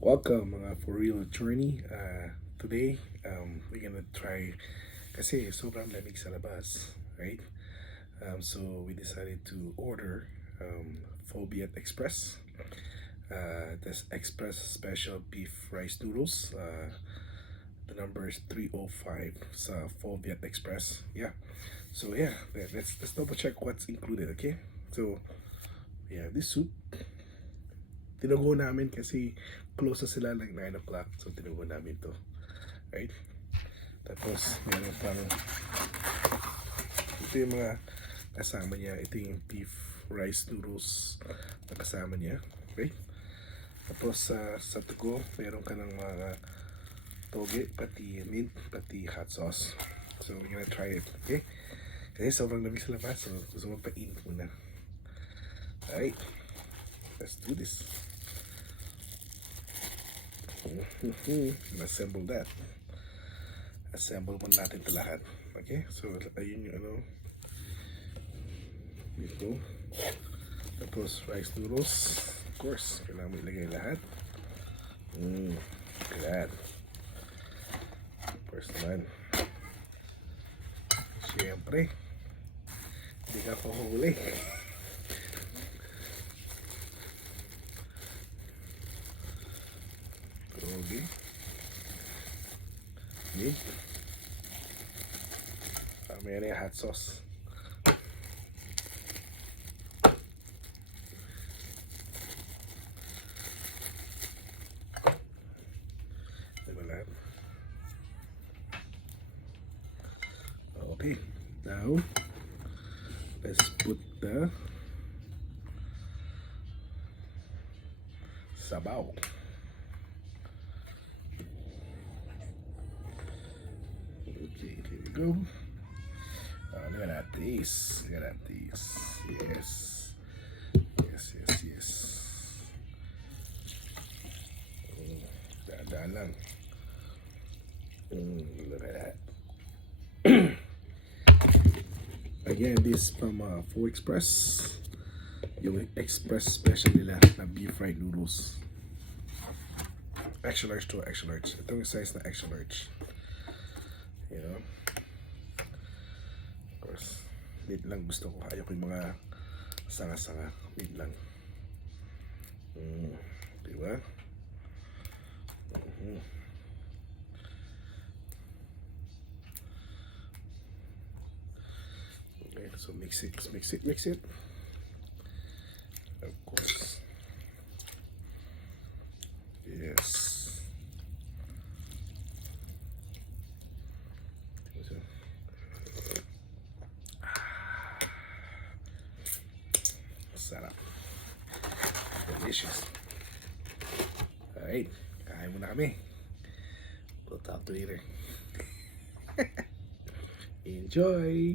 Welcome for real journey. Today, we're gonna try kasi sobrang lamig sa labas, right? So we decided to order Pho Viet Express. This Express special beef rice noodles. The number is 305 sa Pho Viet Express. Yeah. So yeah, let's double check what's included, okay? So we have this soup. Tinugo namin kasi close na sila like 9 o'clock. So tinugo namin to. Right? Tapos meron pang ito yung mga kasama niya. Ito yung beef rice noodles na kasama niya. Right? Tapos sa tugo, meron ka ng mga toge, pati mint, pati hot sauce. So we're gonna try it. Okay? Kasi sobrang lamig sa labas. So gusto mo pa-init muna. Alright. Let's do this. Assemble that. Assemble mo natin ito lahat. Okay? So, ayun yung ano. Dito. Tapos, rice noodles. Of course, kailangan mo ilagay lahat. Lahat. Of course naman. Siyempre, hindi ka pahuli. Okay. Meat. May yung hot sauce. Diba lahat? Okay. Now, let's put the sabaw. Okay, here we go. Look at this. Look at this. Yes. Yes. Dahan lang. Look at that. Again, this from Pho Express. Yung Express special nila na beef fried noodles. Extra large to extra large. Ito yung size na extra large. You know, of course, meat lang gusto ko. Ayaw ko yung mga sanga-sanga. Meat lang. Diba? Okay, so mix it. Of course. Yes. Sarap. Delicious. Alright. Kain muna kami. We'll talk to you later. Enjoy!